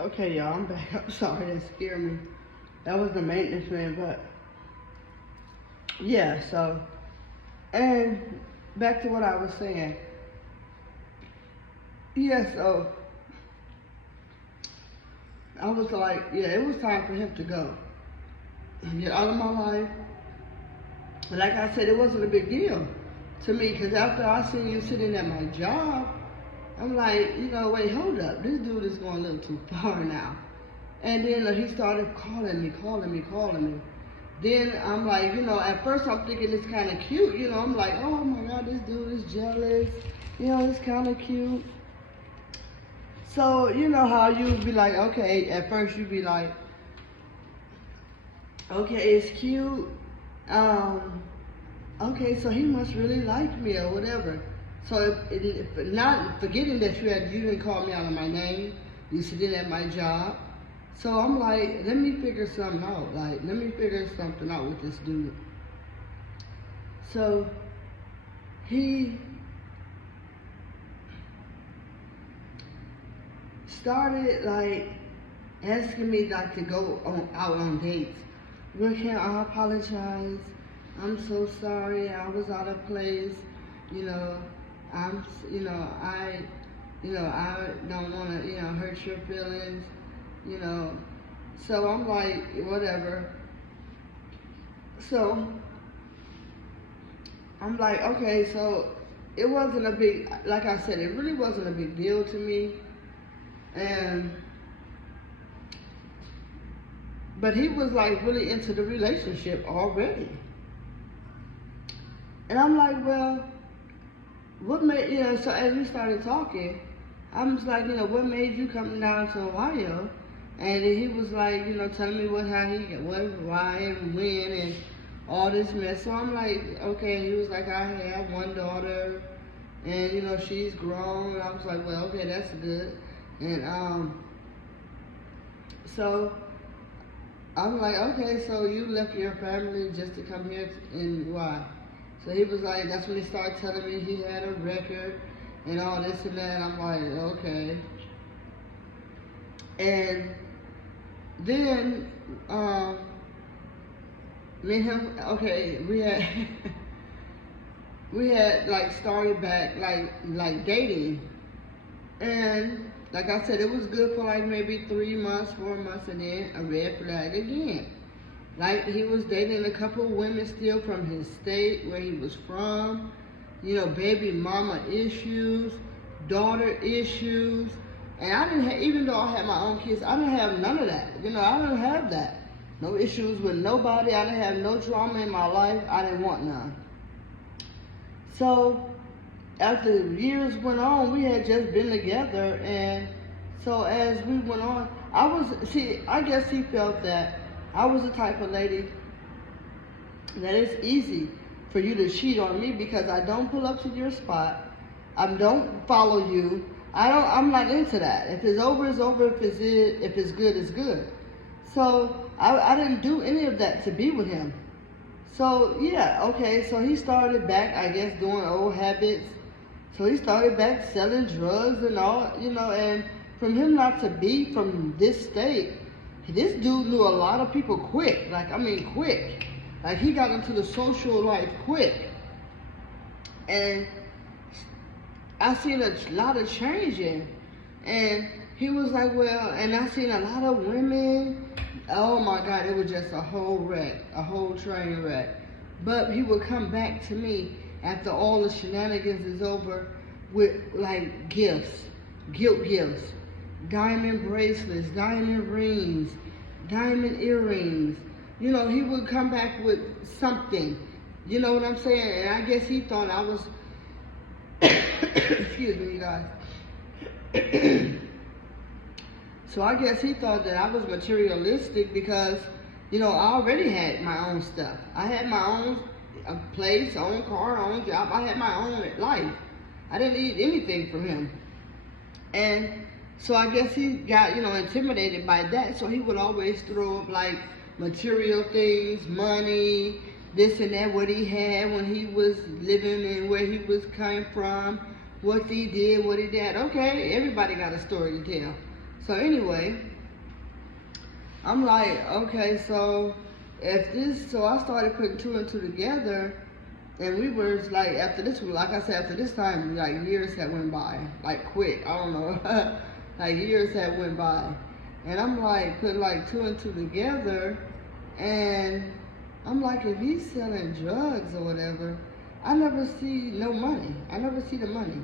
Okay, y'all, I'm back. I'm sorry, that scared me. That was the maintenance man, but yeah, so, and back to what I was saying. Yeah, so I was like, yeah, it was time for him to go and get out of my life. But like I said, it wasn't a big deal to me because after I seen you sitting at my job, I'm like, wait, hold up. This dude is going a little too far now. And then he started calling me. Then I'm like, at first I'm thinking it's kind of cute. I'm like, oh my God, this dude is jealous. It's kind of cute. So, you know how you be like, okay, at first you be like, okay, it's cute. Okay, so he must really like me or whatever. So, not forgetting that you didn't call me out of my name, you sitting at my job. So I'm like, let me figure something out. Like, let me figure something out with this dude. So he started like asking me like to go out on dates. Look, I apologize. I'm so sorry. I was out of place. I'm, I don't want to, hurt your feelings. So I'm like, whatever. So I'm like, okay, so it wasn't a big, like I said, it really wasn't a big deal to me. But he was like really into the relationship already. And I'm like, well, what made, so as we started talking, I was like, what made you come down to Ohio? And he was like, telling me why and when and all this mess. So I'm like, okay. He was like, I have one daughter and, she's grown. And I was like, well, okay, that's good. And, so I'm like, okay, so you left your family just to come here and why? So he was like, that's when he started telling me he had a record and all this and that. I'm like, okay. And then, me and him, okay, we had like started back like dating. And like I said, it was good for like maybe 3 months, 4 months, and then a red flag again. Like he was dating a couple of women still from his state where he was from, baby mama issues, daughter issues. And I didn't have, even though I had my own kids, I didn't have none of that. I didn't have that. No issues with nobody. I didn't have no drama in my life. I didn't want none. So after years went on, we had just been together. And so as we went on, I guess he felt that I was the type of lady that it's easy for you to cheat on me because I don't pull up to your spot. I don't follow you. I'm not into that. If it's over, it's over. If it's good, it's good. So I didn't do any of that to be with him. So yeah, okay. So he started back, I guess, doing old habits. So he started back selling drugs and all, and from him not to be from this state, this dude knew a lot of people quick. Quick. Like he got into the social life quick. And I seen a lot of changing. And he was like, well, and I seen a lot of women. Oh my God, it was just a whole wreck, a whole train wreck. But he would come back to me after all the shenanigans is over with like gifts, guilt gifts, diamond bracelets, diamond rings, diamond earrings. He would come back with something. You know what I'm saying? And I guess he thought I was excuse me, you guys. So I guess he thought that I was materialistic because, I already had my own stuff. I had my own place, own car, own job. I had my own life. I didn't need anything from him. And so I guess he got, intimidated by that. So he would always throw up like material things, money, this and that, what he had when he was living and where he was coming from, what he did, what he did. Okay, everybody got a story to tell. So anyway, I'm like, okay, so so I started putting two and two together, and we were like, after this, like I said, after this time, like years had went by, like quick, I don't know, like years had went by, and I'm like, putting like two and two together, and I'm like, if he's selling drugs or whatever, I never see no money. I never see the money.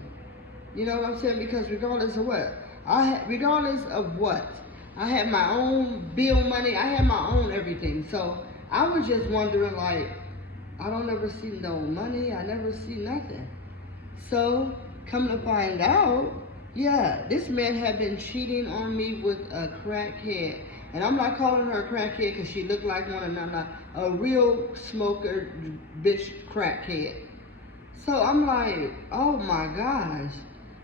You know what I'm saying? Because regardless of what, regardless of what, I had my own bill money. I had my own everything. So I was just wondering, like, I don't ever see no money. I never see nothing. So come to find out, yeah, this man had been cheating on me with a crackhead. And I'm not calling her a crackhead because she looked like one, and I'm not a real smoker, bitch crackhead. So I'm like, oh my gosh.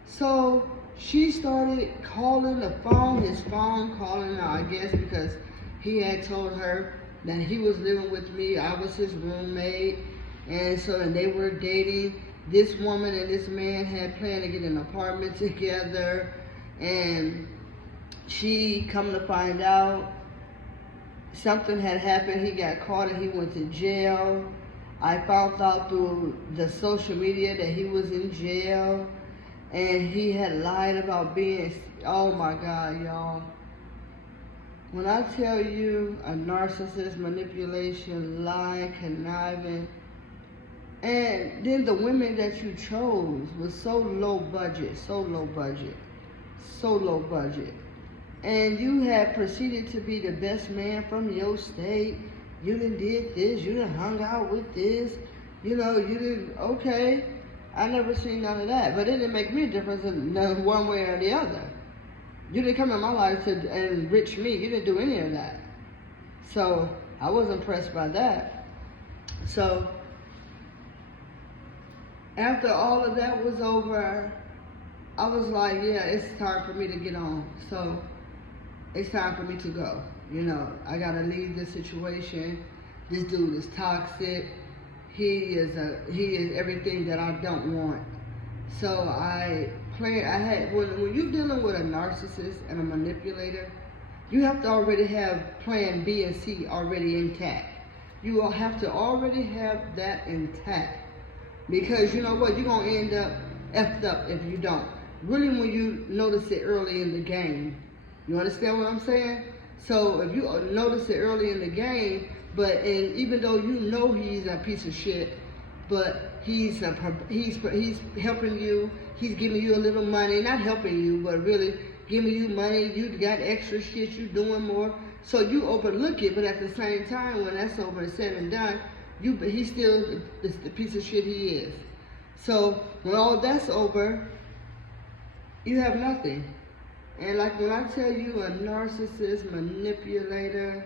So she started calling his phone calling her, I guess, because he had told her that he was living with me. I was his roommate. And so and they were dating. This woman and this man had planned to get an apartment together. And she, come to find out, something had happened. He got caught and he went to jail. I found out through the social media that he was in jail, and he had lied about being, oh my God, y'all. When I tell you a narcissist, manipulation, lie, conniving, and then the women that you chose was so low budget, so low budget, so low budget. And you had proceeded to be the best man from your state. You done did this, you done hung out with this, you know, you didn't, okay. I never seen none of that, but it didn't make me a difference in one way or the other. You didn't come in my life to enrich me, you didn't do any of that. So I was impressed by that. So after all of that was over, I was like, yeah, it's time for me to get on. So it's time for me to go. You know, I gotta leave this situation. This dude is toxic. He is everything that I don't want. So when you're dealing with a narcissist and a manipulator, you have to already have plan B and C already intact. You will have to already have that intact. Because you know what, you're gonna end up effed up if you don't. Really when you notice it early in the game. You understand what I'm saying? So if you notice it early in the game, and even though you know he's a piece of shit, but he's helping you, he's giving you a little money, not helping you, but really giving you money, you got extra shit, you doing more, so you overlook it, but at the same time, when that's over and said and done, he's still the piece of shit he is. So when all that's over, you have nothing. And like when I tell you a narcissist, manipulator,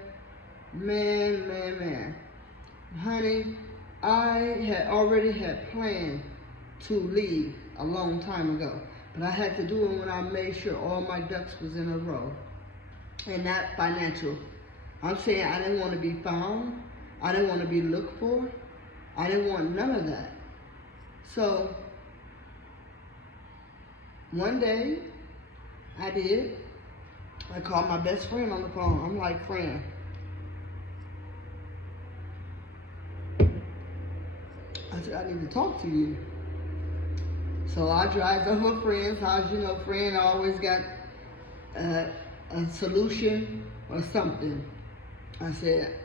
man, honey, I had already had planned to leave a long time ago. But I had to do it when I made sure all my ducks was in a row. And not financial. I'm saying I didn't want to be found. I didn't want to be looked for. I didn't want none of that. So one day, I did. I called my best friend on the phone. I'm like, friend, I said, I need to talk to you. So I drive up her friend's house. You know, friend always got a solution or something. I said,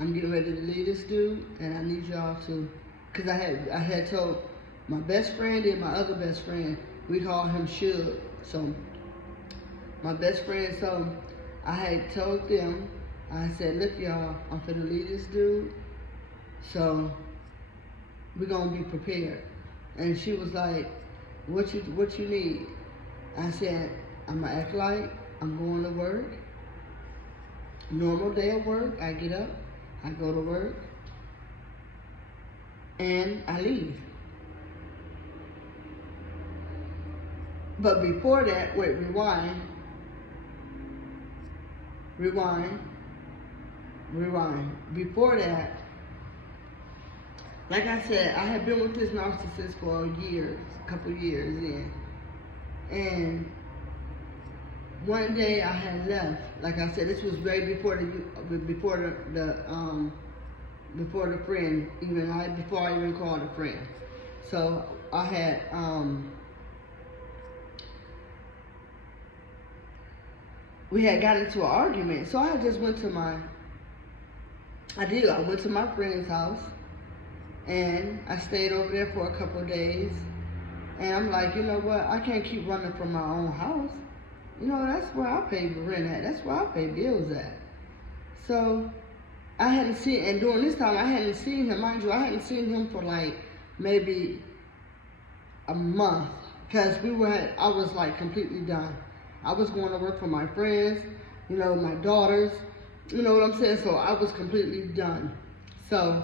I'm getting ready to leave this dude, and I need y'all to, because I had told my best friend and my other best friend, we call him Shug. So my best friend, so I had told them, I said, look y'all, I'm finna leave this dude, so we're gonna be prepared. And she was like, what you need? I said, I'm gonna act like I'm going to work. Normal day of work, I get up, I go to work, and I leave. But before that, wait, rewind. Before that, like I said, I had been with this narcissist for years, a couple years, yeah. And one day I had left. Like I said, this was way before the friend before I even called a friend. So I had we had got into an argument. So I just went to I went to my friend's house and I stayed over there for a couple of days. And I'm like, you know what? I can't keep running from my own house. You know, that's where I pay the rent at. That's where I pay bills at. So I hadn't seen, and during this time I hadn't seen him. Mind you, I hadn't seen him for like maybe a month because I was like completely done. I was going to work for my friends, you know, my daughters, you know what I'm saying? So I was completely done. So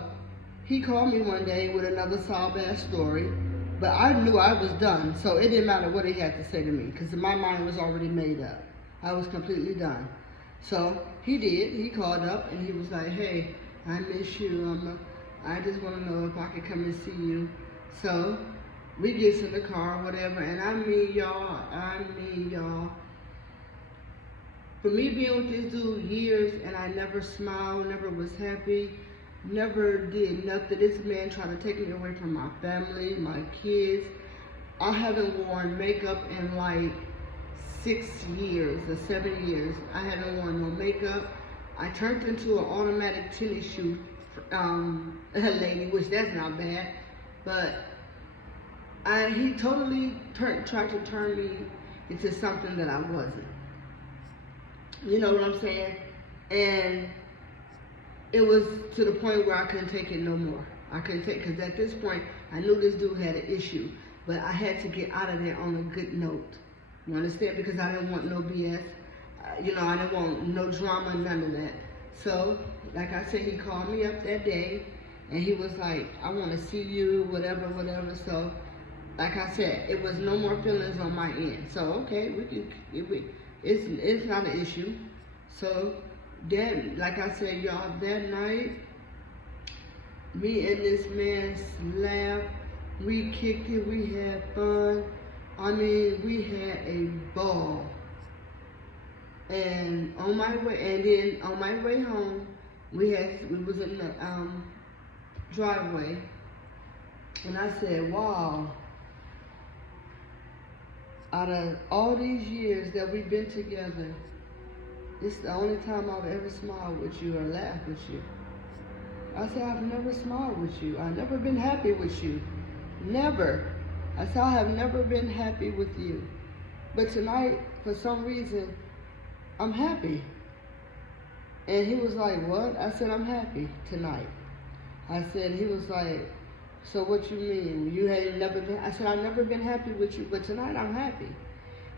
he called me one day with another sob-ass story, but I knew I was done. So it didn't matter what he had to say to me because my mind was already made up. I was completely done. So he did. He called up and he was like, hey, I miss you. I just want to know if I could come and see you. So we gets in the car, whatever, and I mean, y'all, for me being with this dude years and I never smiled, never was happy, never did nothing. This man tried to take me away from my family, my kids. I haven't worn makeup in like 6 years or 7 years. I haven't worn no makeup. I turned into an automatic tennis shoe lady, which that's not bad, but he totally tried to turn me into something that I wasn't. You know what I'm saying? And it was to the point where I couldn't take it no more. I couldn't take it, because at this point, I knew this dude had an issue, but I had to get out of there on a good note. You understand? Because I didn't want no BS. You know, I didn't want no drama, none of that. So, like I said, he called me up that day, and he was like, I want to see you, whatever. So, like I said, it was no more feelings on my end. So, okay, it's not an issue. So, then, like I said, y'all, that night, me and this man laughed, we kicked it, we had fun. I mean, we had a ball. And on my way home, we was in the driveway, and I said, wow, out of all these years that we've been together, this is the only time I've ever smiled with you or laughed with you. I said, I've never smiled with you. I've never been happy with you. Never. I said, I have never been happy with you. But tonight, for some reason, I'm happy. And he was like, what? I said, I'm happy tonight. I said, he was like, so what you mean? You had never been? I said, I've never been happy with you, but tonight I'm happy.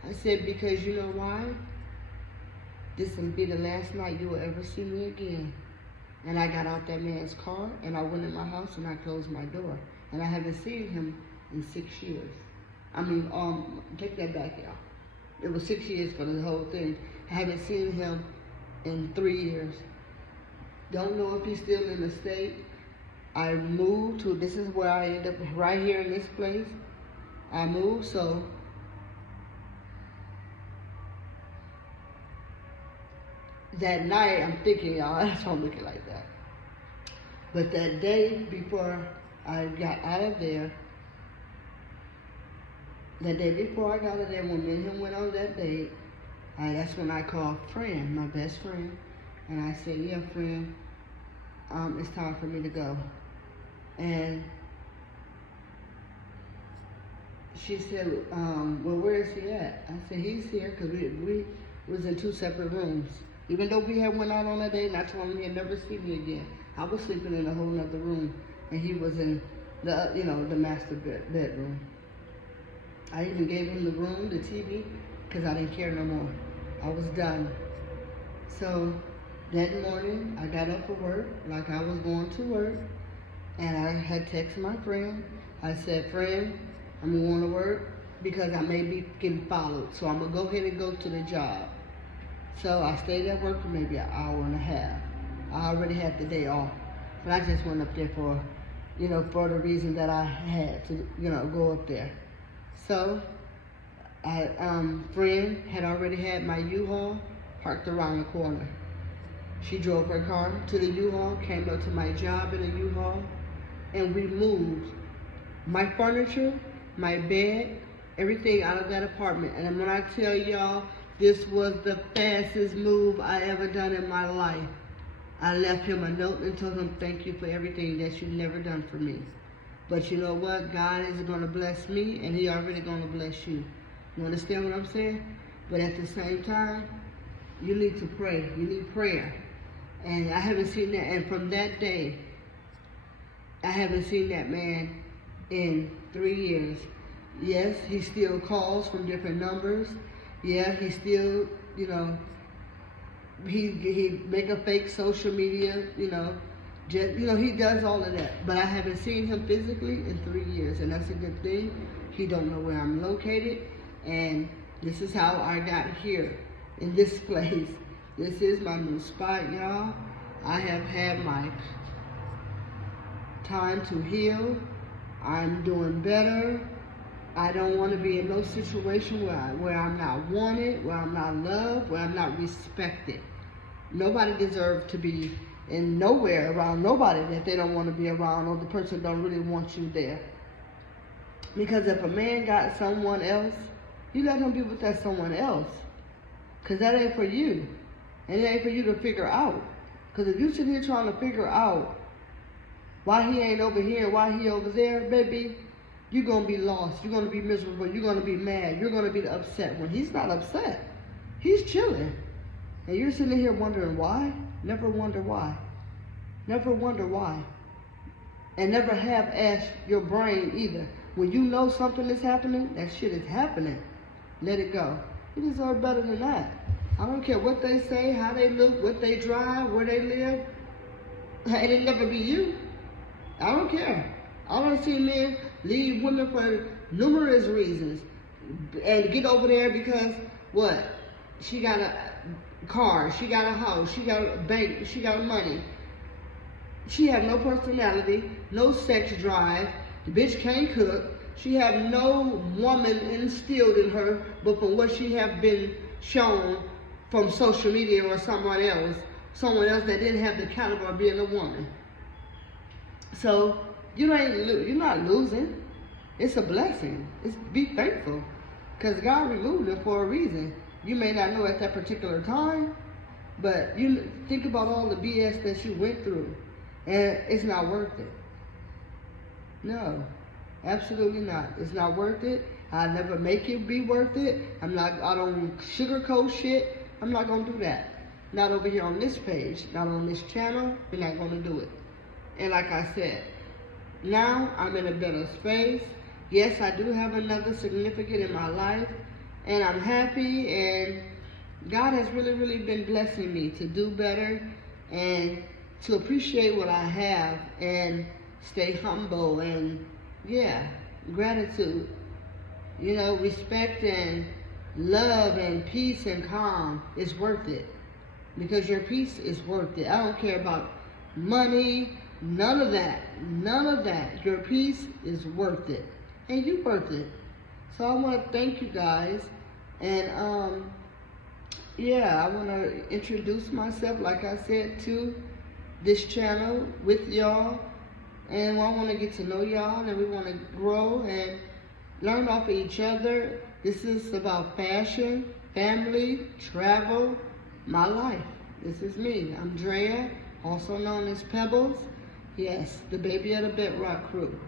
I said, because you know why? This will be the last night you will ever see me again. And I got out that man's car, and I went in my house, and I closed my door. And I haven't seen him in 6 years. I mean, take that back, y'all. It was 6 years for the whole thing. I haven't seen him in 3 years. Don't know if he's still in the state. I moved to, this is where I ended up, right here in this place. I moved, so that night, I'm thinking, y'all, that's why I'm looking like that. But that day before I got out of there, when me and him went on that date, that's when I called friend, my best friend, and I said, yeah, friend, it's time for me to go. And she said, well, where is he at? I said, he's here, because we was in 2 separate rooms. Even though we had went out on that date, and I told him he'd never see me again. I was sleeping in a whole nother room, and he was in the, the master bedroom. I even gave him the room, the TV, because I didn't care no more. I was done. So that morning, I got up for work, like I was going to work, and I had texted my friend. I said, friend, I'm going to work because I may be getting followed, so I'm going to go ahead and go to the job. So I stayed at work for maybe an hour and a half. I already had the day off, but I just went up there for, for the reason that I had to, go up there. So I friend had already had my U-Haul parked around the corner. She drove her car to the U-Haul, came up to my job in a U-Haul, and we moved my furniture, my bed, everything out of that apartment. And when I tell y'all, this was the fastest move I ever done in my life. I left him a note and told him, thank you for everything that you've never done for me. But you know what? God is going to bless me, and he already going to bless you. You understand what I'm saying? But at the same time, you need to pray. You need prayer. And I haven't seen that. And from that day, I haven't seen that man in 3 years. Yes, he still calls from different numbers. Yeah, he still, he make a fake social media, he does all of that. But I haven't seen him physically in 3 years, and that's a good thing. He don't know where I'm located, and this is how I got here, in this place. This is my new spot, y'all. I have had my time to heal. I'm doing better. I don't want to be in no situation where I'm not wanted, where I'm not loved, where I'm not respected. Nobody deserves to be in nowhere around nobody that they don't want to be around, or the person don't really want you there. Because if a man got someone else, you let him be with that someone else. Because that ain't for you. And it ain't for you to figure out. Because if you sit here trying to figure out why he ain't over here, why he over there, baby, you're going to be lost. You're going to be miserable. You're going to be mad. You're going to be upset. When he's not upset, he's chilling. And you're sitting here wondering why? Never wonder why. Never wonder why. And never have asked your brain either. When you know something is happening, that shit is happening. Let it go. You deserve better than that. I don't care what they say, how they look, what they drive, where they live. It'll never be you. I don't care. I don't see men leave women for numerous reasons and get over there because what? She got a car, she got a house, she got a bank, she got money. She have no personality, no sex drive. The bitch can't cook. She have no woman instilled in her, but from what she have been shown from social media or someone else that didn't have the caliber of being a woman. So you're not losing. It's a blessing. Be thankful, because God removed it for a reason. You may not know at that particular time, but you think about all the BS that you went through, and it's not worth it. No, absolutely not. It's not worth it. I'll never make it be worth it. I don't sugarcoat shit. I'm not gonna do that. Not over here on this page, not on this channel. We're not gonna do it. And like I said, now I'm in a better space. Yes, I do have another significant in my life, and I'm happy, and God has really, really been blessing me to do better and to appreciate what I have and stay humble and, gratitude. Respect and love and peace and calm is worth it, because your peace is worth it. I don't care about money, none of that. Your peace is worth it, and you're worth it. So I want to thank you guys, and I want to introduce myself, like I said, to this channel with y'all, and I want to get to know y'all, and we want to grow and learn off of each other. This is about fashion, family, travel, my life. This is me. I'm Drea, also known as Pebbles. Yes, the baby of the Bedrock crew.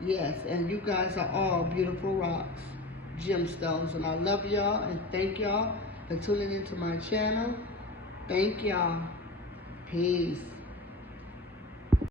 Yes, and you guys are all beautiful rocks, gemstones, and I love y'all and thank y'all for tuning into my channel. Thank y'all. Peace.